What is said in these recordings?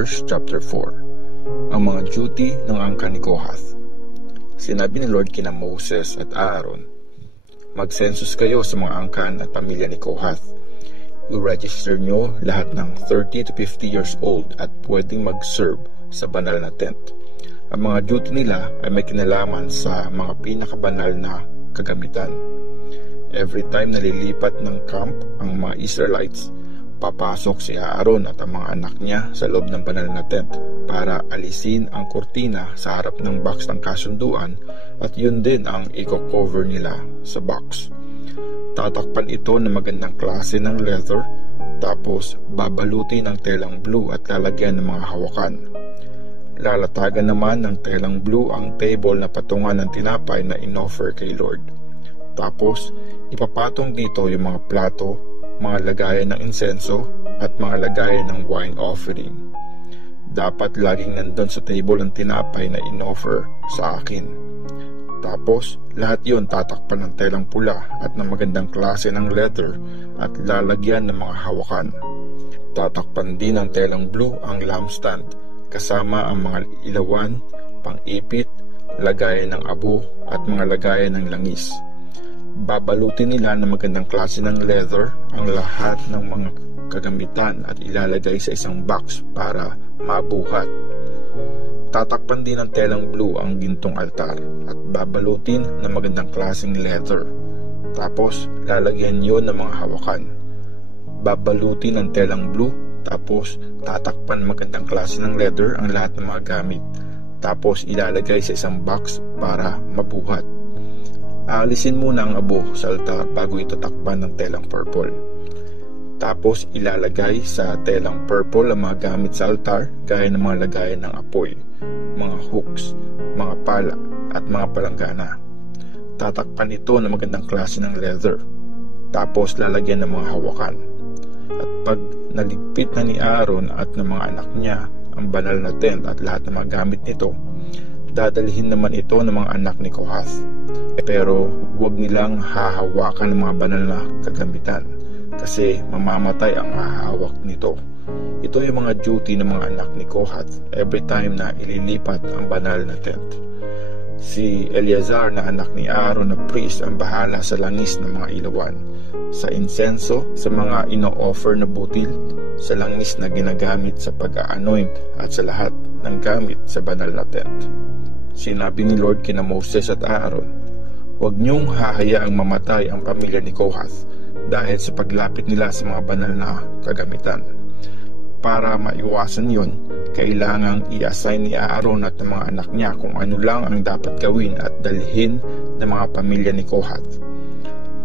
Numbers chapter 4. Ang mga duty ng angkan ni Kohath. Sinabi ni Lord kina Moses at Aaron, mag-census kayo sa mga angkan at pamilya ni Kohath. I-register nyo lahat ng 30 to 50 years old at pwedeng mag-serve sa banal na tent. Ang mga duty nila ay may kinalaman sa mga pinakabanal na kagamitan. Every time nalilipat ng camp ang mga Israelites, papasok si Aaron at ang mga anak niya sa loob ng banal na tent para alisin ang kurtina sa harap ng box ng kasunduan at yun din ang i-cover nila sa box. Tatakpan ito ng magandang klase ng leather, tapos babalutin ng telang blue at lalagyan ng mga hawakan. Lalatagan naman ng telang blue ang table na patungan ng tinapay na inoffer kay Lord. Tapos ipapatong dito yung mga plato, mga lagayan ng insenso at mga lagayan ng wine offering. Dapat laging nandun sa table ang tinapay na inoffer sa akin. Tapos lahat yun tatakpan ng telang pula at ng magandang klase ng leather at lalagyan ng mga hawakan. Tatakpan din ng telang blue ang lampstand kasama ang mga ilawan, pang-ipit, lagayan ng abo at mga lagayan ng langis. Babalutin nila ng magandang klase ng leather ang lahat ng mga kagamitan at ilalagay sa isang box para mabuhat. Tatakpan din ng telang blue ang gintong altar at babalutin ng magandang klaseng leather. Tapos lalagyan yon ng mga hawakan. Babalutin ng telang blue, tapos tatakpan ng magandang klase ng leather ang lahat ng mga gamit. Tapos ilalagay sa isang box para mabuhat. Aalisin muna ang abo sa altar bago ito takpan ng telang purple. Tapos ilalagay sa telang purple ang mga gamit sa altar gaya ng mga lagayan ng apoy, mga hooks, mga pala at mga palanggana. Tatakpan ito ng magandang klase ng leather. Tapos lalagyan ng mga hawakan. At pag naligpit na ni Aaron at ng mga anak niya ang banal na tent at lahat ng mga gamit nito, dadalhin naman ito ng mga anak ni Kohath. Pero huwag nilang hahawakan ng mga banal na kagamitan kasi mamamatay ang hahawak nito. Ito yung mga duty ng mga anak ni Kohath every time na ililipat ang banal na tent. Si Eleazar na anak ni Aaron na priest ang bahala sa langis ng mga ilawan, sa insenso, sa mga ino-offer na butil, sa langis na ginagamit sa pag-anoint at sa lahat ng gamit sa banal na tent. Sinabi ni Lord kina Moses at Aaron, huwag niyong hahayaang mamatay ang pamilya ni Kohath dahil sa paglapit nila sa mga banal na kagamitan. Para maiwasan yon, kailangang i-assign ni Aaron at ng mga anak niya kung ano lang ang dapat gawin at dalhin ng mga pamilya ni Kohath.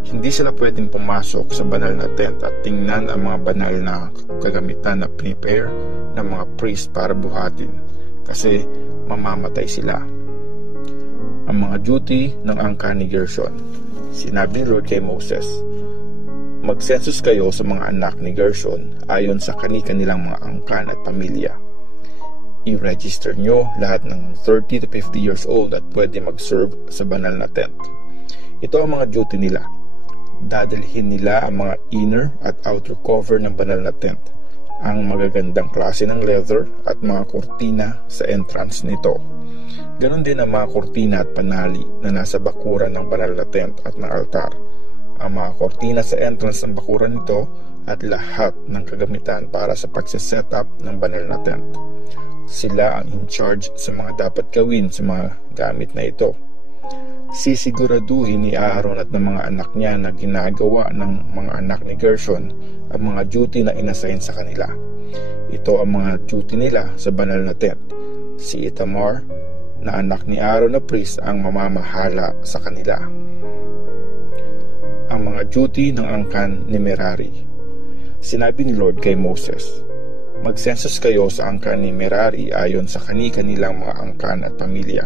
Hindi sila pwedeng pumasok sa banal na tent at tingnan ang mga banal na kagamitan na prepare ng mga priest para buhatin kasi mamamatay sila. Ang mga duty ng angkan ni Gershon. Sinabi ni Lord kay Moses, mag-census kayo sa mga anak ni Gershon ayon sa kani-kanilang mga angkan at pamilya. I-register nyo lahat ng 30 to 50 years old at pwede mag-serve sa banal na tent. Ito ang mga duty nila. Dadalhin nila ang mga inner at outer cover ng banal na tent, ang magagandang klase ng leather at mga kurtina sa entrance nito. Ganon din ang mga kurtina at panali na nasa bakuran ng banal na tent at ng altar. Ang mga kurtina sa entrance ng bakuran nito at lahat ng kagamitan para sa pagsiset up ng banal na tent. Sila ang in charge sa mga dapat gawin sa mga gamit na ito. Sisiguraduhin ni Aaron at ng mga anak niya na ginagawa ng mga anak ni Gershon ang mga duty na inassign sa kanila. Ito ang mga duty nila sa banal na tent. Si Itamar na anak ni Aaron na priest ang mamamahala sa kanila. Ang mga duty ng angkan ni Merari. Sinabi ni Lord kay Moses, mag-census kayo sa angkan ni Merari ayon sa kani-kanilang mga angkan at pamilya.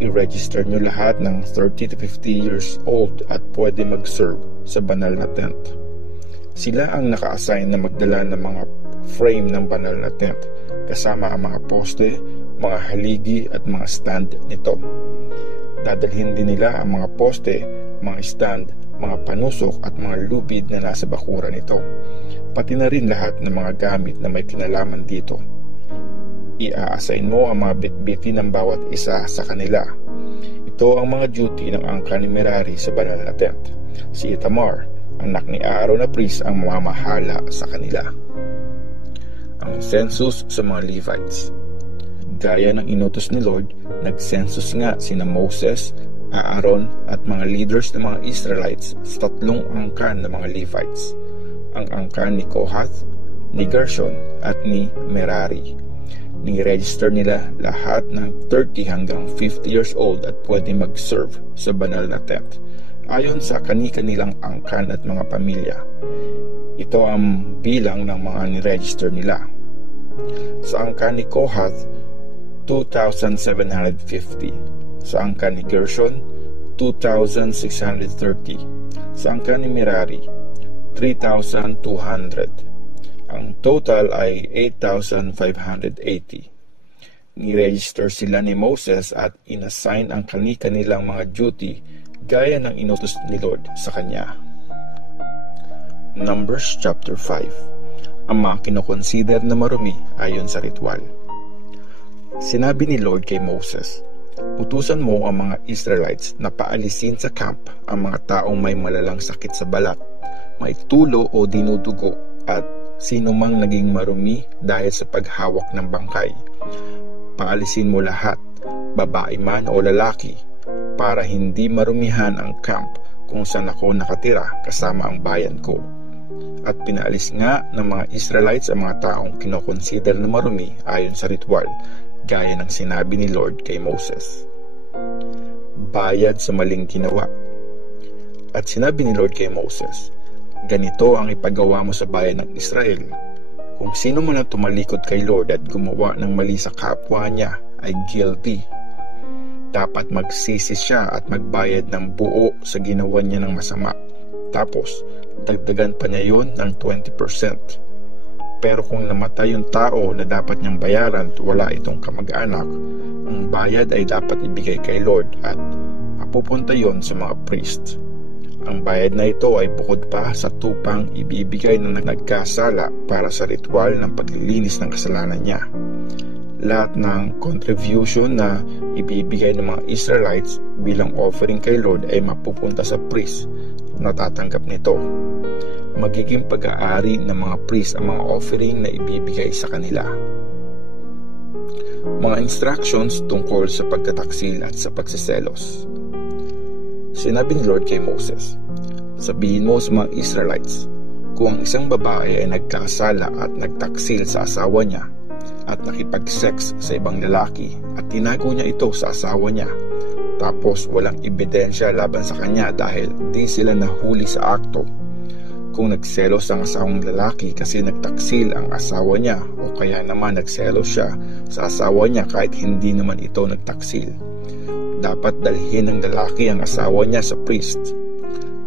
I-register nyo lahat ng 30 to 50 years old at pwede mag-serve sa banal na tent. Sila ang naka-assign na magdala ng mga frame ng banal na tent kasama ang mga poste, mga haligi at mga stand nito. Dadalhin din nila ang mga poste, mga stand, mga panusok at mga lubid na nasa bakuran nito. Pati na rin lahat ng mga gamit na may kinalaman dito. I-assign mo ang mga bitbitin ng bawat isa sa kanila. Ito ang mga duty ng angkan ni Merari sa banal na tent. Si Ithamar, anak ni Aaron na priest, ang mamamahala sa kanila. Ang census sa mga Levites. Gaya ng inutos ni Lord, nag-census nga sina Moses, Aaron at mga leaders ng mga Israelites sa 3 angkan ng mga Levites. Ang angkan ni Kohath, ni Gershon at ni Merari. Ni-register nila lahat ng 30 hanggang 50 years old at pwede mag-serve sa banal na tent ayon sa kani-kanilang angkan at mga pamilya. Ito ang bilang ng mga ni-register nila. Sa angkan ni Kohath, 2,750. Sa angkan ni Gershon, 2,630. Sa angkan ni Merari, 3,200. Ang total ay 8,580. Ni-register sila ni Moses at inassign ang kani-kanilang mga duty gaya ng inutos ni Lord sa kanya. Numbers chapter 5. Ang mga kinoconsider na marumi ayon sa ritual. Sinabi ni Lord kay Moses, utusan mo ang mga Israelites na paalisin sa camp ang mga taong may malalang sakit sa balat, may tulo o dinudugo at sino mang naging marumi dahil sa paghawak ng bangkay. Paalisin mo lahat, babae man o lalaki, para hindi marumihan ang camp kung saan ako nakatira kasama ang bayan ko. At pinaalis nga ng mga Israelites ang mga taong kinoconsider na marumi ayon sa ritual, gaya ng sinabi ni Lord kay Moses. Bayad sa maling ginawa. At sinabi ni Lord kay Moses, ganito ang ipagawa mo sa bayan ng Israel. Kung sino man ang tumalikod kay Lord at gumawa ng mali sa kapwa niya ay guilty. Dapat magsisi siya at magbayad ng buo sa ginawa niya ng masama. Tapos, dagdagan pa niya yun ng 20%. Pero kung namatay yung tao na dapat niyang bayaran at wala itong kamag-anak, ang bayad ay dapat ibigay kay Lord at mapupunta yon sa mga priest. Ang bayad na ito ay bukod pa sa tupang ibibigay ng nagkasala para sa ritual ng paglilinis ng kasalanan niya. Lahat ng contribution na ibibigay ng mga Israelites bilang offering kay Lord ay mapupunta sa priest na tatanggap nito. Magiging pag-aari ng mga priest ang mga offering na ibibigay sa kanila. Mga instructions tungkol sa pagtataksil at sa pagsiselos. Sinabi ni Lord kay Moses, sabihin mo sa mga Israelites, kung ang isang babae ay nagkasala at nagtaksil sa asawa niya at nakipag-sex sa ibang lalaki at tinago niya ito sa asawa niya, tapos walang ebidensya laban sa kanya dahil di sila nahuli sa akto. Kung nagselos ang asawang lalaki kasi nagtaksil ang asawa niya o kaya naman nagselos siya sa asawa niya kahit hindi naman ito nagtaksil, dapat dalhin ng lalaki ang asawa niya sa priest.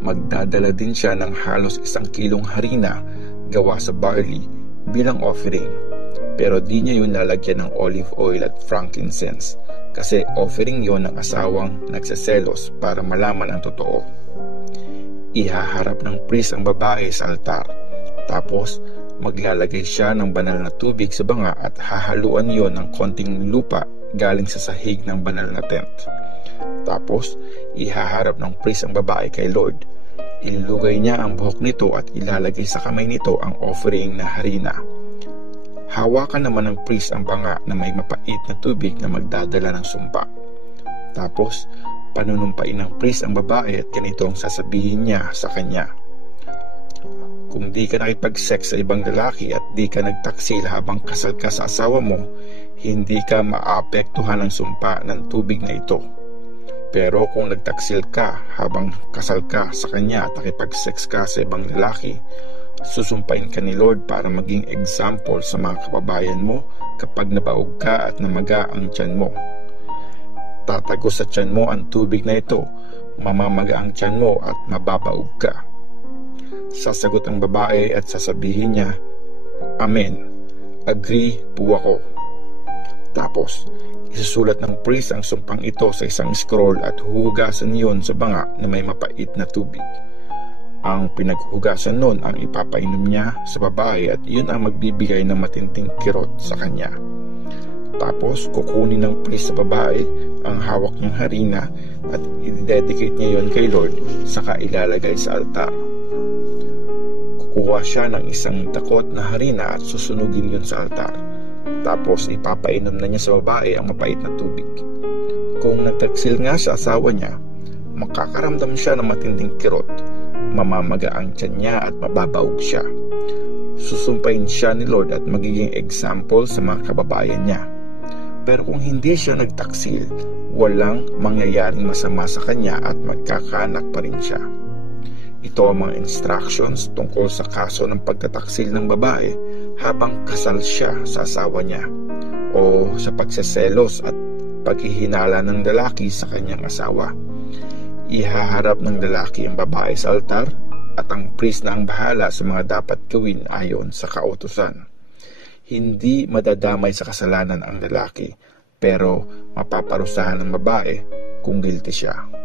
Magdadala din siya ng halos 1 kilong harina gawa sa barley bilang offering. Pero di niya yun lalagyan ng olive oil at frankincense kasi offering yon ng asawang nagsaselos para malaman ang totoo. Ihaharap ng priest ang babae sa altar. Tapos maglalagay siya ng banal na tubig sa banga at hahaluan yon ng konting lupa galing sa sahig ng banal na tent. Tapos, ihaharap ng priest ang babae kay Lord. Ilulugay niya ang buhok nito at ilalagay sa kamay nito ang offering na harina. Hawakan naman ng priest ang banga na may mapait na tubig na magdadala ng sumpa. Tapos, panunumpain ng priest ang babae at ganito ang sasabihin niya sa kanya. Kung di ka nakipag-sex sa ibang lalaki at di ka nagtaksil habang kasal ka sa asawa mo, hindi ka maapektuhan ng sumpa ng tubig na ito. Pero kung nagtaksil ka habang kasal ka sa kanya at nakipag-sex ka sa ibang lalaki, susumpain ka ni Lord para maging example sa mga kababayan mo kapag nabaog ka at namaga ang tiyan mo. Tatago sa tiyan mo ang tubig na ito, mamamaga ang tiyan mo at mababaog ka. Sasagot ang babae at sasabihin niya, Amen, agree po ako. Tapos, isusulat ng priest ang sumpang ito sa isang scroll at huhugasan niyon sa banga na may mapait na tubig. Ang pinaghugasan nun ang ipapainom niya sa babae at iyon ang magbibigay ng matinding kirot sa kanya. Tapos kukunin ng priest sa babae ang hawak niyang harina at i-dedicate niya yon kay Lord, saka ilalagay sa altar. Kukuha siya ng isang dakot na harina at susunugin yon sa altar. Tapos ipapainom na niya sa babae ang mapait na tubig. Kung nagtaksil nga sa asawa niya, makakaramdam siya ng matinding kirot, mamamaga ang tiyan niya at mababaog siya. Susumpain siya ni Lord at magiging example sa mga kababayan niya. Pero kung hindi siya nagtaksil, walang mangyayaring masama sa kanya at magkakaanak pa rin siya. Ito ang mga instructions tungkol sa kaso ng pagtataksil ng babae habang kasal siya sa asawa niya, o sa pagseselos at paghihinala ng lalaki sa kanyang asawa. Ihaharap ng lalaki ang babae sa altar at ang priest na ang bahala sa mga dapat gawin ayon sa kautusan. Hindi madadamay sa kasalanan ang lalaki, pero mapaparusahan ng babae kung guilty siya.